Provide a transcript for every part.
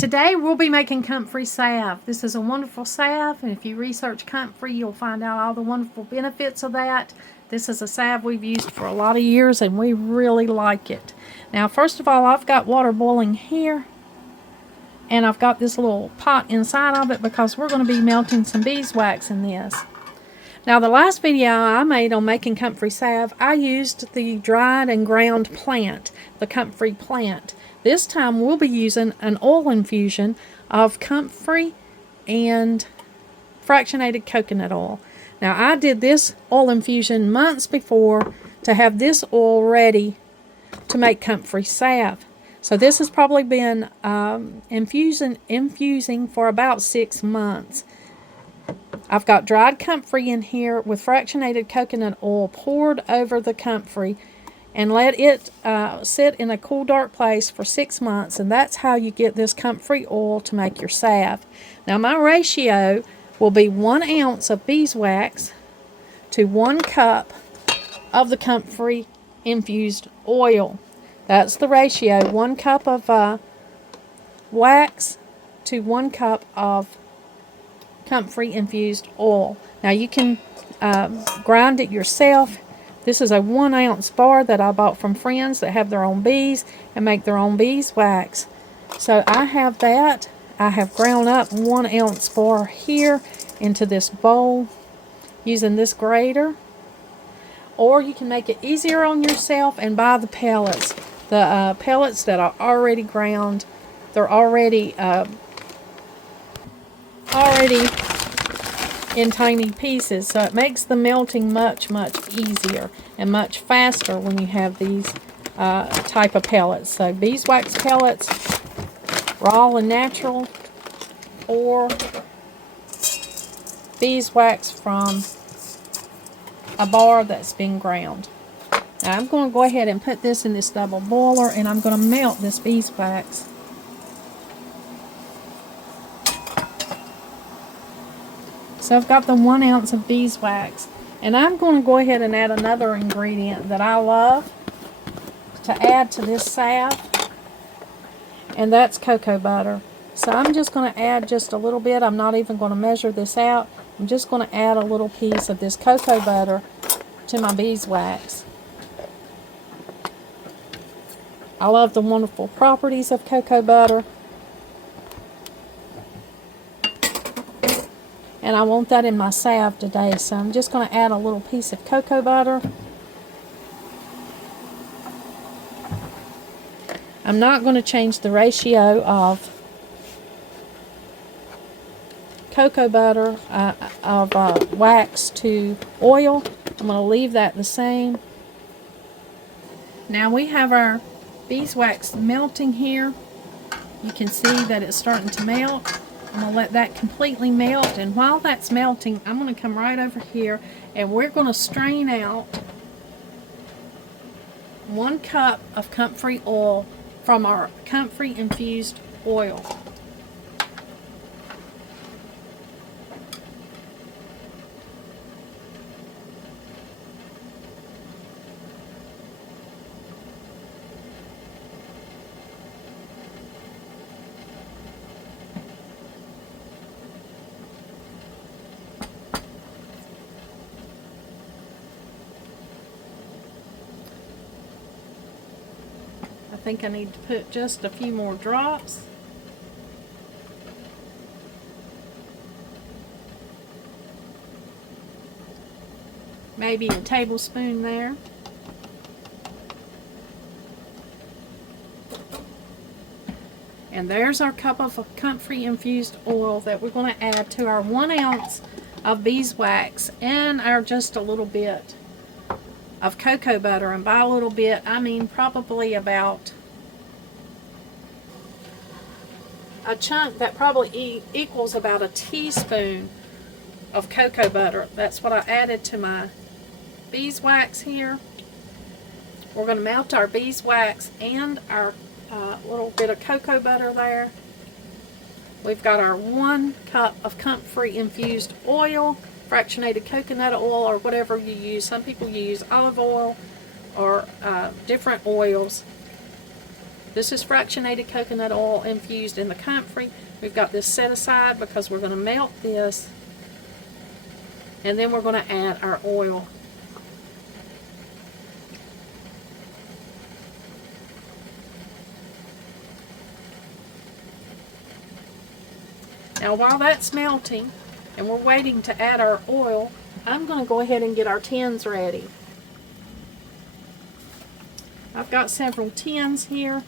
Today we'll be making comfrey salve. This is a wonderful salve, and if you research comfrey, you'll find out all the wonderful benefits of that. This is a salve we've used for a lot of years, and we really like it. Now, first of all, I've got water boiling here, and I've got this little pot inside of it because we're going to be melting some beeswax in this. Now, the last video I made on making comfrey salve, I used the dried and ground plant, the comfrey plant. This time we'll be using an oil infusion of comfrey and fractionated coconut oil. Now, I did this oil infusion months before to have this oil ready to make comfrey salve. So this has probably been infusing for about 6 months. I've got dried comfrey in here with fractionated coconut oil poured over the comfrey, and let it sit in a cool, dark place for 6 months, and that's how you get this comfrey oil to make your salve. Now, my ratio will be 1 ounce of beeswax to 1 cup of the comfrey infused oil. That's the ratio, 1 cup of wax to 1 cup of comfrey infused oil. Now, you can grind it yourself. This is a 1 ounce bar that I bought from friends that have their own bees and make their own beeswax. So I have that. I have ground up 1 ounce bar here into this bowl using this grater. Or you can make it easier on yourself and buy the pellets. The pellets that are already ground, they're already in tiny pieces, so it makes the melting much easier and much faster when you have these type of pellets. So beeswax pellets, raw and natural, or beeswax from a bar that's been ground. Now, I'm going to go ahead and put this in this double boiler, and I'm going to melt this beeswax. So I've got the 1 ounce of beeswax, and I'm going to go ahead and add another ingredient that I love to add to this salve, and that's cocoa butter. So I'm just going to add just a little bit. I'm not even going to measure this out. I'm just going to add a little piece of this cocoa butter to my beeswax. I love the wonderful properties of cocoa butter, and I want that in my salve today, so I'm just going to add a little piece of cocoa butter. I'm not going to change the ratio of cocoa butter, wax to oil. I'm going to leave that the same. Now we have our beeswax melting here. You can see that it's starting to melt. I'm going to let that completely melt, and while that's melting, I'm going to come right over here and we're going to strain out 1 cup of comfrey oil from our comfrey infused oil. I think I need to put just a few more drops. Maybe a tablespoon there. And there's our cup of comfrey infused oil that we're going to add to our 1 ounce of beeswax and our just a little bit of cocoa butter. And by a little bit, I mean probably about a chunk that probably equals about a teaspoon of cocoa butter. That's what I added to my beeswax here. We're going to melt our beeswax and our little bit of cocoa butter there. We've got our 1 cup of comfrey infused oil, fractionated coconut oil, or whatever you use. Some people use olive oil or different oils. This is fractionated coconut oil infused in the comfrey. We've got this set aside because we're going to melt this, and then we're going to add our oil. Now while that's melting and we're waiting to add our oil, I'm going to go ahead and get our tins ready. I've got several tins here.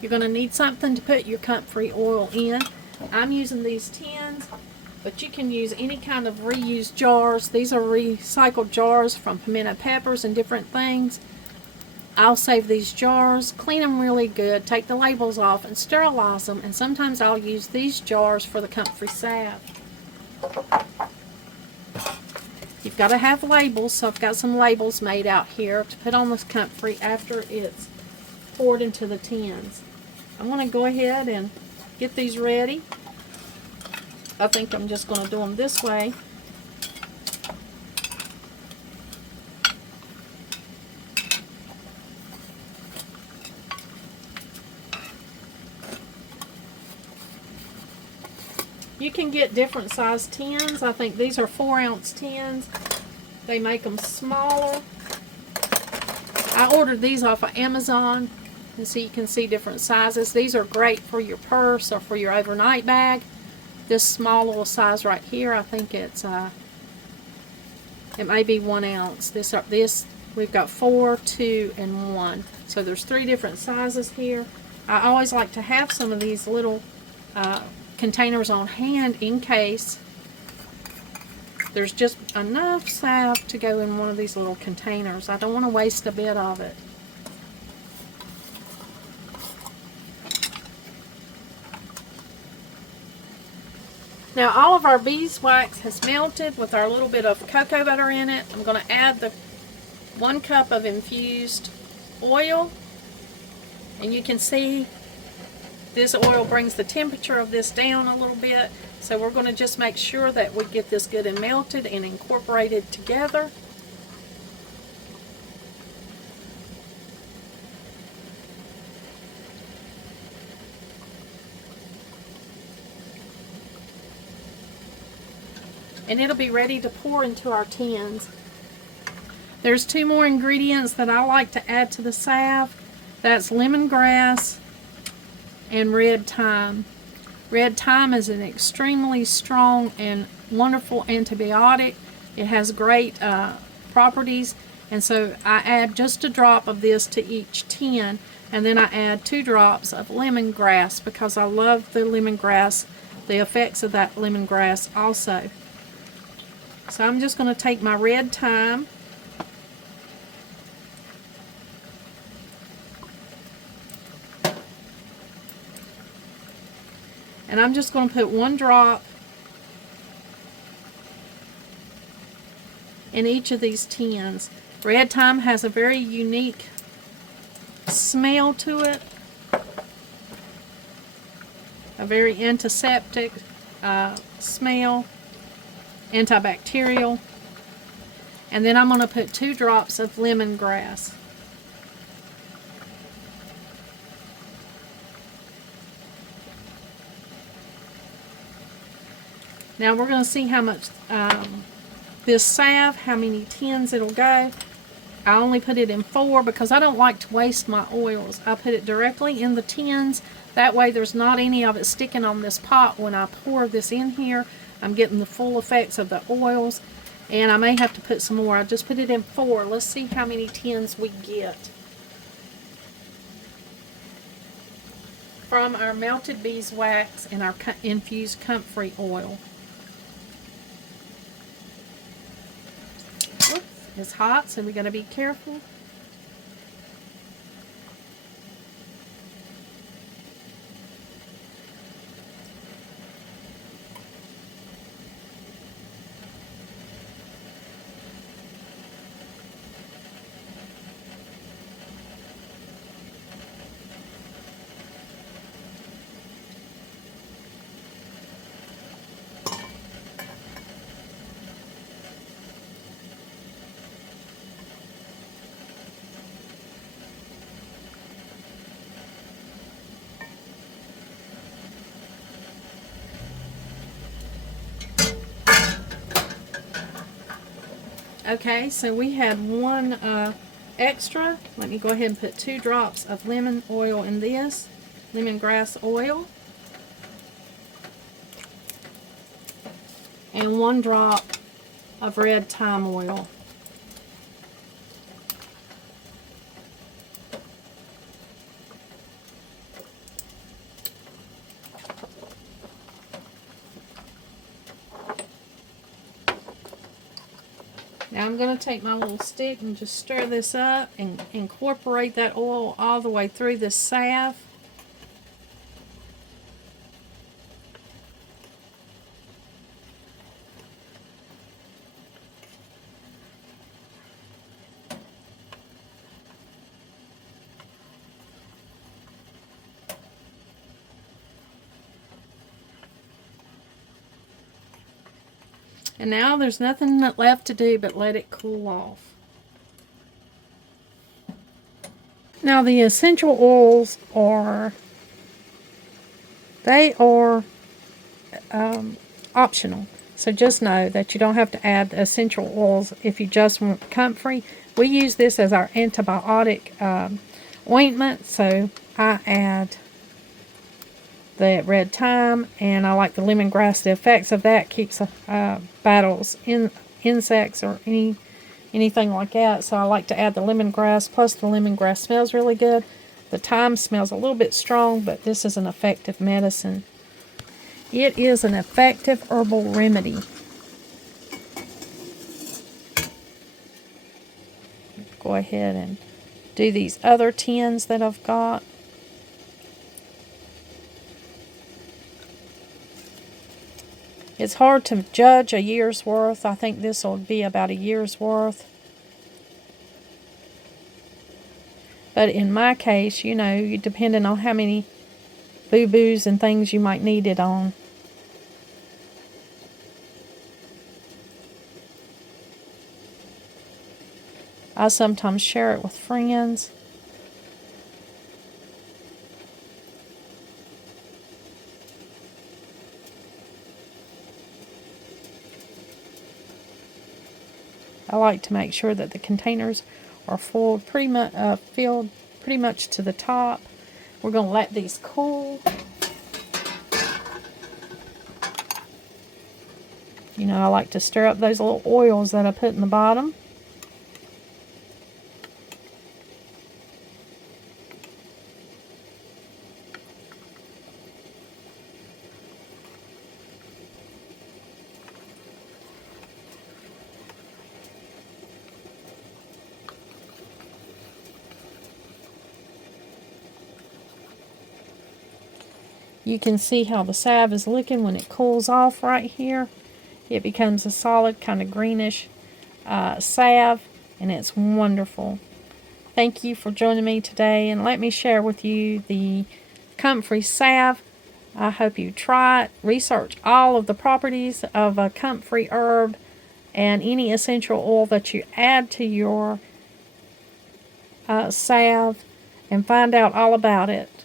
You're going to need something to put your comfrey oil in. I'm using these tins, but you can use any kind of reused jars. These are recycled jars from pimento peppers and different things. I'll save these jars, clean them really good, take the labels off, and sterilize them. And sometimes I'll use these jars for the comfrey salve. You've got to have labels, so I've got some labels made out here to put on this comfrey after it's poured into the tins. I'm going to go ahead and get these ready. I think I'm just going to do them this way. You can get different size tins. I think these are 4-ounce tins. They make them smaller. I ordered these off of Amazon, and so you can see different sizes. These are great for your purse or for your overnight bag. This small little size right here, I think it may be 1 ounce. This we've got 4, 2, and 1. So there's 3 different sizes here. I always like to have some of these little containers on hand in case there's just enough salve to go in one of these little containers. I don't want to waste a bit of it. Now all of our beeswax has melted with our little bit of cocoa butter in it. I'm going to add the 1 cup of infused oil, and you can see this oil brings the temperature of this down a little bit, so we're going to just make sure that we get this good and melted and incorporated together. And it'll be ready to pour into our tins. There's 2 more ingredients that I like to add to the salve. That's lemongrass and red thyme. Red thyme is an extremely strong and wonderful antibiotic. It has great properties, and so I add just a drop of this to each tin, and then I add 2 drops of lemongrass because I love the lemongrass, the effects of that lemongrass also. So I'm just going to take my red thyme, and I'm just going to put 1 drop in each of these tins. Red thyme has a very unique smell to it, a very antiseptic smell, antibacterial. And then I'm going to put 2 drops of lemongrass. Now we're going to see how much this salve, how many tins it'll go. I only put it in 4 because I don't like to waste my oils. I put it directly in the tins. That way there's not any of it sticking on this pot when I pour this in here. I'm getting the full effects of the oils. And I may have to put some more. I just put it in 4. Let's see how many tins we get from our melted beeswax and our infused comfrey oil. Oops, it's hot, so we got to be careful. Okay, so we had one extra. Let me go ahead and put 2 drops of lemon oil in this, lemongrass oil, and 1 drop of red thyme oil. Now I'm going to take my little stick and just stir this up and incorporate that oil all the way through this salve. And now there's nothing left to do but let it cool off. Now the essential oils are optional. So just know that you don't have to add the essential oils if you just want comfrey. We use this as our antibiotic ointment, so I add the red thyme, and I like the lemongrass. The effects of that keeps battles insects or anything like that. So I like to add the lemongrass. Plus the lemongrass smells really good. The thyme smells a little bit strong, but this is an effective medicine. It is an effective herbal remedy. Go ahead and do these other tins that I've got. It's hard to judge a year's worth. I think this will be about a year's worth. But in my case, you know, depending on how many boo-boos and things you might need it on. I sometimes share it with friends. I like to make sure that the containers are filled pretty much to the top. We're going to let these cool. You know, I like to stir up those little oils that I put in the bottom. You can see how the salve is looking when it cools off right here. It becomes a solid kind of greenish salve, and it's wonderful. Thank you for joining me today, and let me share with you the Comfrey Salve. I hope you try it. Research all of the properties of a comfrey herb and any essential oil that you add to your salve, and find out all about it.